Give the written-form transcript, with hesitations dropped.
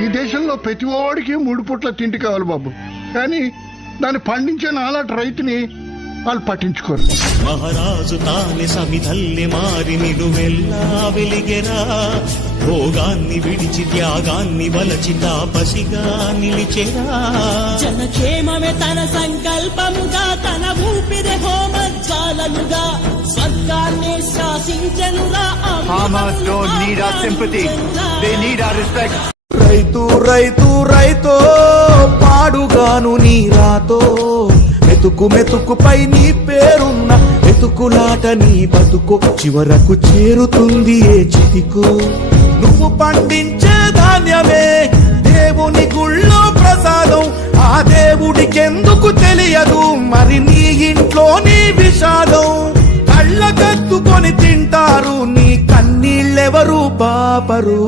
ఈ దేశంలో ప్రతి వాడికి 3 పూట్ల తిండి కావాలి బాబు, కానీ దాన్ని పండించే నాలాంటి రైతుని వాళ్ళు పట్టించుకోరు. మహారాజు తానే సమిధల్లి మారి నిలువెల్లా వెలిగెరా, భోగాన్ని విడిచి త్యాగాన్ని వలచి తాపసిగా నిలిచెరా. జనక్షేమమే తన సంకల్పముగా, తన ఊపిరి హోమజ్వాలలుగా స్వర్గాన్ని శాసించెనురా. Farmers don't need our sympathy, they need our respect. రైతు రైతు రైతో పాడుగాను నీ రాతో, మెతుకు మెతుకుపై నీ పేరున్న మెతుకులాట నీ బతుకు చివరకు చేరుతుంది ఏ చితికు. నువ్వు పండించే ధాన్యమే దేవుని గుళ్ళో ప్రసాదం, ఆ దేవుడికెందుకు తెలియదు మరి నీ ఇంట్లో నీ విషాదం. కళ్ళ కత్తుకొని తింటారు నీ కన్నీళ్ళెవరు పాపరు.